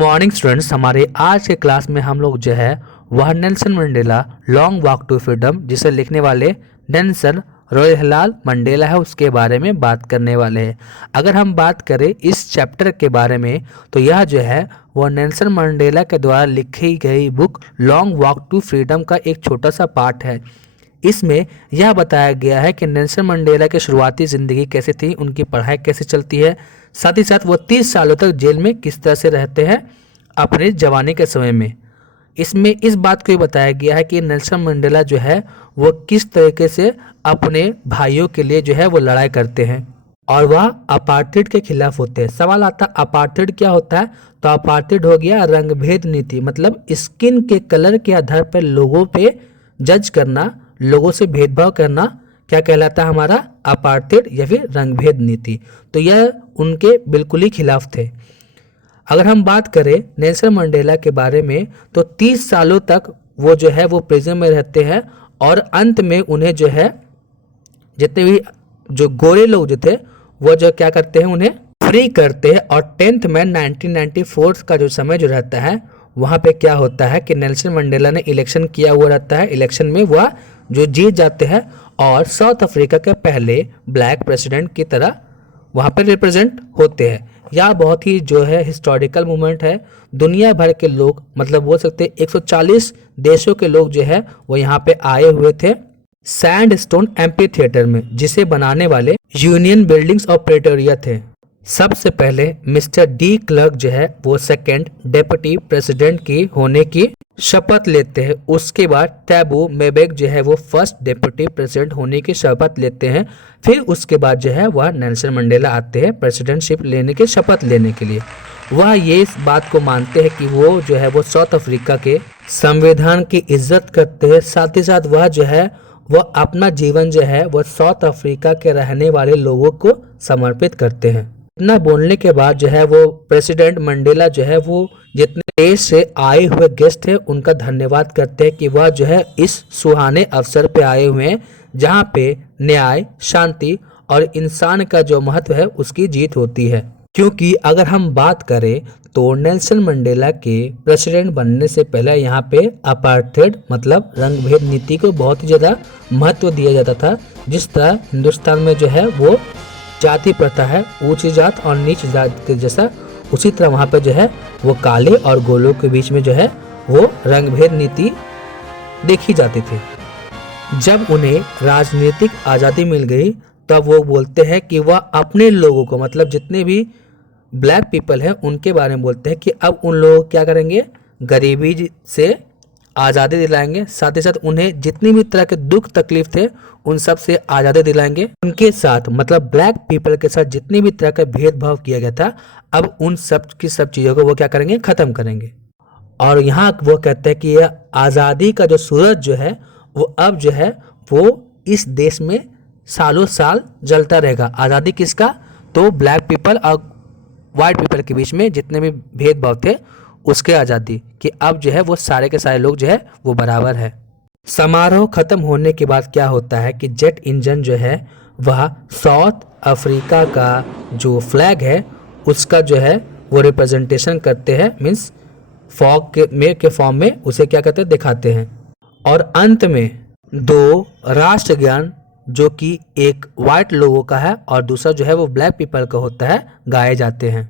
Morning students, हमारे आज के क्लास में हम लोग जो है वह Nelson Mandela Long Walk to Freedom जिसे लिखने वाले नेल्सन रॉयलाल मंडेला है उसके बारे में बात करने वाले हैं। अगर हम बात करें इस चैप्टर के बारे में तो यह जो है वह नेल्सन मंडेला के द्वारा लिखी गई book Long Walk to Freedom का एक छोटा सा पार्ट है। इसमें यह बताया गया है कि नेल्सन मंडेला की शुरुआती ज़िंदगी कैसे थी, उनकी पढ़ाई कैसे चलती है, साथ ही साथ वो 30 सालों तक जेल में किस तरह से रहते हैं अपने जवानी के समय में। इसमें इस बात को भी बताया गया है कि नेल्सन मंडेला जो है वो किस तरीके से अपने भाइयों के लिए जो है वो लड़ाई करते हैं और वह अपार्थिड के खिलाफ होते हैं। सवाल आता है अपार्थिड क्या होता है, तो अपार्थिड हो गया रंगभेद नीति, मतलब स्किन के कलर के आधार पर लोगों पे जज करना, लोगों से भेदभाव करना क्या कहलाता है, हमारा अपार्थिड या फिर रंगभेद नीति। तो यह उनके बिल्कुल ही खिलाफ थे। अगर हम बात करें नेल्सन मंडेला के बारे में तो 30 सालों तक वो जो है वो प्रिजन में रहते हैं और अंत में उन्हें जो है जितने भी जो गोरे लोग जो थे वो जो क्या करते हैं उन्हें फ्री करते हैं। और 10 मई 1994 का जो समय जो रहता है वहाँ पे क्या होता है कि नेल्सन मंडेला ने इलेक्शन किया हुआ रहता है। इलेक्शन में वह जो जीत जाते हैं और साउथ अफ्रीका के पहले ब्लैक प्रेसिडेंट की तरह वहाँ पे रिप्रेजेंट होते हैं। यह बहुत ही जो है हिस्टोरिकल मोमेंट है। दुनिया भर के लोग मतलब बोल सकते हैं 140 देशों के लोग जो है वो यहाँ पे आए हुए थे सैंडस्टोन एम्पी थिएटर में, जिसे बनाने वाले यूनियन बिल्डिंग्स ऑफ प्रेटोरिया थे। सबसे पहले मिस्टर डी क्लर्क जो है वो सेकंड डेप्यूटी प्रेसिडेंट की होने की शपथ लेते हैं। उसके बाद टैबू मेबेक जो है वो फर्स्ट डेप्यूटी प्रेसिडेंट होने की शपथ लेते हैं। फिर उसके बाद जो है वह नेल्सन मंडेला आते हैं प्रेसिडेंटशिप लेने की शपथ लेने के लिए। वह ये इस बात को मानते हैं कि वो जो है वो साउथ अफ्रीका के संविधान की इज्जत करते हैं। साथ ही साथ वह जो है वह अपना जीवन जो है वह साउथ अफ्रीका के रहने वाले लोगों को समर्पित करते हैं। इतना बोलने के बाद जो है वो प्रेसिडेंट मंडेला जो है वो जितने देश से आए हुए गेस्ट हैं उनका धन्यवाद करते हैं कि वह जो है इस सुहाने अवसर पे आए हुए हैं जहाँ पे न्याय, शांति और इंसान का जो महत्व है उसकी जीत होती है। क्योंकि अगर हम बात करें तो नेल्सन मंडेला के प्रेसिडेंट बनने से पहले यहाँ पे अपार्थिड मतलब रंगभेद नीति को बहुत ही ज़्यादा महत्व दिया जाता था। जिस तरह हिंदुस्तान में जो है वो जाति प्रथा है, ऊंची जात और नीच जात के जैसा, उसी तरह वहाँ पे जो है वो काले और गोलों के बीच में जो है वो रंगभेद नीति देखी जाती थी। जब उन्हें राजनीतिक आज़ादी मिल गई तब वो बोलते हैं कि वह अपने लोगों को मतलब जितने भी ब्लैक पीपल हैं उनके बारे में बोलते हैं कि अब उन लोगों को क्या करेंगे, गरीबी से आज़ादी दिलाएंगे। साथ ही साथ उन्हें जितनी भी तरह के दुख तकलीफ थे उन सब से आज़ादी दिलाएंगे। उनके साथ मतलब ब्लैक पीपल के साथ जितनी भी तरह का भेदभाव किया गया था अब उन सब की सब चीज़ों को वो क्या करेंगे, ख़त्म करेंगे। और यहाँ वो कहते हैं कि यह आज़ादी का जो सूरज जो है वो अब जो है वो इस देश में सालों साल जलता रहेगा। आज़ादी किसका, तो ब्लैक पीपल और वाइट पीपल के बीच में जितने भी भेदभाव थे उसके आज़ादी कि अब जो है वो सारे के सारे लोग जो है वो बराबर है। समारोह खत्म होने के बाद क्या होता है कि जेट इंजन जो है वह साउथ अफ्रीका का जो फ्लैग है उसका जो है वो रिप्रेजेंटेशन करते हैं, मीन्स फॉग के फॉर्म में उसे क्या कहते हैं, दिखाते हैं। और अंत में दो राष्ट्रगान जो कि एक वाइट लोगों का है और दूसरा जो है वो ब्लैक पीपल का होता है गाए जाते हैं।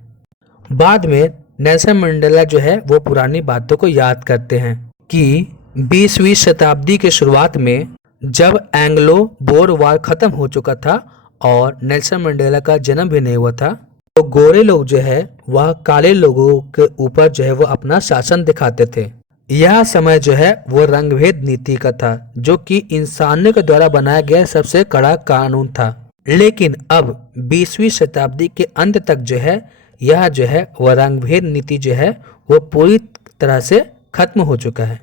बाद में नेल्सन मंडेला जो है वो पुरानी बातों को याद करते हैं कि 20वीं शताब्दी के शुरुआत में जब एंग्लो बोर वार खत्म हो चुका था और नेल्सन मंडेला का जन्म भी नहीं हुआ था तो गोरे लोग जो है वह काले लोगों के ऊपर जो है वो अपना शासन दिखाते थे। यह समय जो है वो रंगभेद नीति का था जो कि इंसानों के द्वारा बनाया गया सबसे कड़ा कानून था। लेकिन अब 20वीं शताब्दी के अंत तक जो है यह जो है वह रंगभेद नीति जो है वो पूरी तरह से खत्म हो चुका है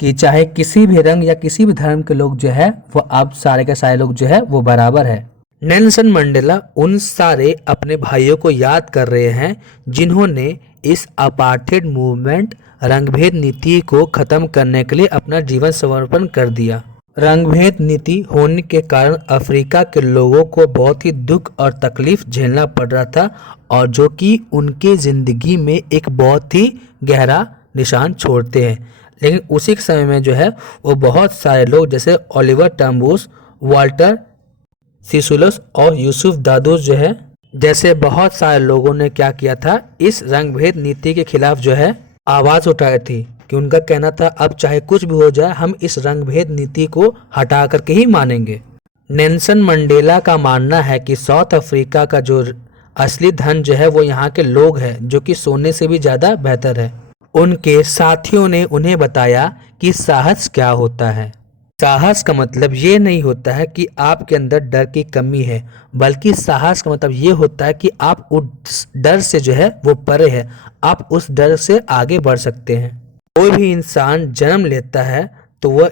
कि चाहे किसी भी रंग या किसी भी धर्म के लोग जो है वो अब सारे के सारे लोग जो है वो बराबर है। नेल्सन मंडेला उन सारे अपने भाइयों को याद कर रहे हैं जिन्होंने इस अपार्थिड मूवमेंट रंगभेद नीति को खत्म करने के लिए अपना जीवन समर्पण कर दिया। रंगभेद नीति होने के कारण अफ्रीका के लोगों को बहुत ही दुख और तकलीफ झेलना पड़ रहा था, और जो कि उनके ज़िंदगी में एक बहुत ही गहरा निशान छोड़ते हैं। लेकिन उसी के समय में जो है वो बहुत सारे लोग जैसे ओलिवर टम्बूस, वाल्टर सिसुलस और यूसुफ दादूस जो है जैसे बहुत सारे लोगों ने क्या किया था, इस रंगभेद नीति के खिलाफ जो है आवाज़ उठाई थी कि उनका कहना था अब चाहे कुछ भी हो जाए हम इस रंगभेद नीति को हटा करके ही मानेंगे। नेल्सन मंडेला का मानना है कि साउथ अफ्रीका का जो असली धन जो है वो यहाँ के लोग हैं, जो कि सोने से भी ज़्यादा बेहतर है। उनके साथियों ने उन्हें बताया कि साहस क्या होता है। साहस का मतलब ये नहीं होता है कि आपके अंदर डर की कमी है, बल्कि साहस का मतलब ये होता है कि आप उस डर से जो है वो परे है, आप उस डर से आगे बढ़ सकते हैं। कोई भी इंसान जन्म लेता है तो वह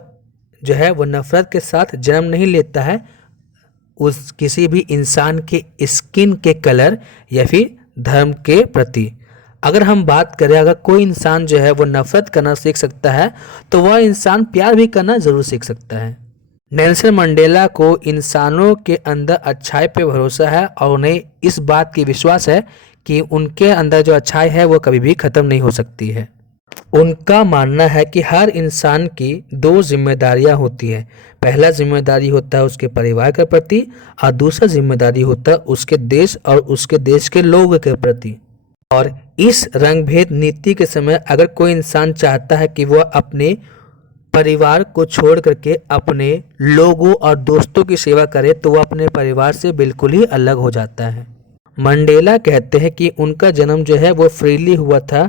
जो है वो नफरत के साथ जन्म नहीं लेता है उस किसी भी इंसान के स्किन के कलर या फिर धर्म के प्रति। अगर हम बात करें, अगर कोई इंसान जो है वो नफरत करना सीख सकता है तो वह इंसान प्यार भी करना ज़रूर सीख सकता है। नेल्सन मंडेला को इंसानों के अंदर अच्छाई पे भरोसा है और उन्हें इस बात की विश्वास है कि उनके अंदर जो अच्छाई है वो कभी भी ख़त्म नहीं हो सकती है। उनका मानना है कि हर इंसान की दो जिम्मेदारियां होती हैं। पहला जिम्मेदारी होता है उसके परिवार के प्रति और दूसरा जिम्मेदारी होता है उसके देश और उसके देश के लोगों के प्रति। और इस रंगभेद नीति के समय अगर कोई इंसान चाहता है कि वह अपने परिवार को छोड़ करके अपने लोगों और दोस्तों की सेवा करे तो वह अपने परिवार से बिल्कुल ही अलग हो जाता है। मंडेला कहते हैं कि उनका जन्म जो है वो फ्रीली हुआ था,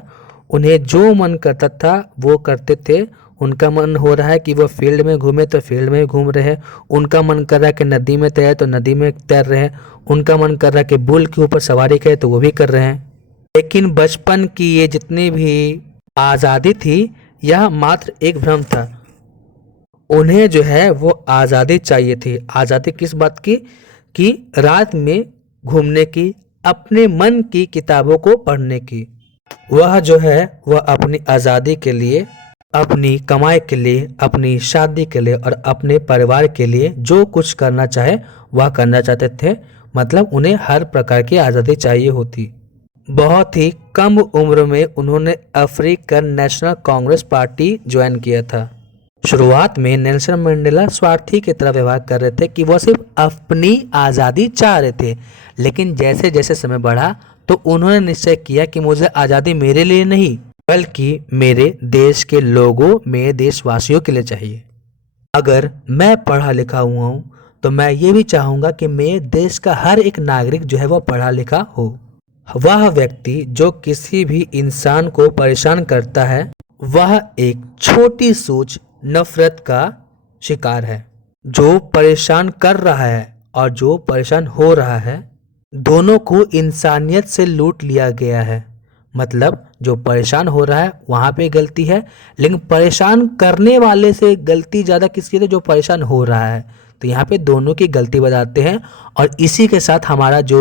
उन्हें जो मन करता था वो करते थे। उनका मन हो रहा है कि वो फील्ड में घूमे तो फील्ड में घूम रहे हैं, उनका मन कर रहा है कि नदी में तैरे तो नदी में तैर रहे हैं, उनका मन कर रहा है कि बुल के ऊपर सवारी करे तो वो भी कर रहे हैं। लेकिन बचपन की ये जितनी भी आज़ादी थी यह मात्र एक भ्रम था। उन्हें जो है वो आज़ादी चाहिए थी। आज़ादी किस बात की? कि रात में घूमने की, अपने मन की किताबों को पढ़ने की। वह जो है वह अपनी आज़ादी के लिए, अपनी कमाई के लिए, अपनी शादी के लिए और अपने परिवार के लिए जो कुछ करना चाहे वह करना चाहते थे। मतलब उन्हें हर प्रकार की आज़ादी चाहिए होती। बहुत ही कम उम्र में उन्होंने African national Congress party join किया था। शुरुआत में नेल्सन मंडेला स्वार्थी की तरह व्यवहार कर रहे थे कि वह सिर्फ अपनी आज़ादी चाह रहे थे, लेकिन जैसे जैसे समय बढ़ा तो उन्होंने निश्चय किया कि मुझे आज़ादी मेरे लिए नहीं बल्कि मेरे देश के लोगों, मेरे देशवासियों के लिए चाहिए। अगर मैं पढ़ा लिखा हुआ हूँ तो मैं ये भी चाहूँगा कि मेरे देश का हर एक नागरिक जो है वह पढ़ा लिखा हो। वह व्यक्ति जो किसी भी इंसान को परेशान करता है वह एक छोटी सोच नफरत का शिकार है। जो परेशान कर रहा है और जो परेशान हो रहा है दोनों को इंसानियत से लूट लिया गया है। मतलब जो परेशान हो रहा है वहाँ पे गलती है, लेकिन परेशान करने वाले से गलती ज़्यादा किसकी है? जो परेशान हो रहा है। तो यहाँ पे दोनों की गलती बताते हैं और इसी के साथ हमारा जो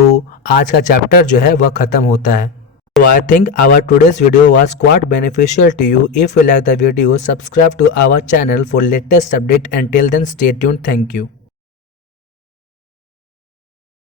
आज का चैप्टर जो है वह ख़त्म होता है। So I think our today's video was quite beneficial to you. If you like the video, subscribe to our channel for latest update. Until then, stay tuned. Thank you.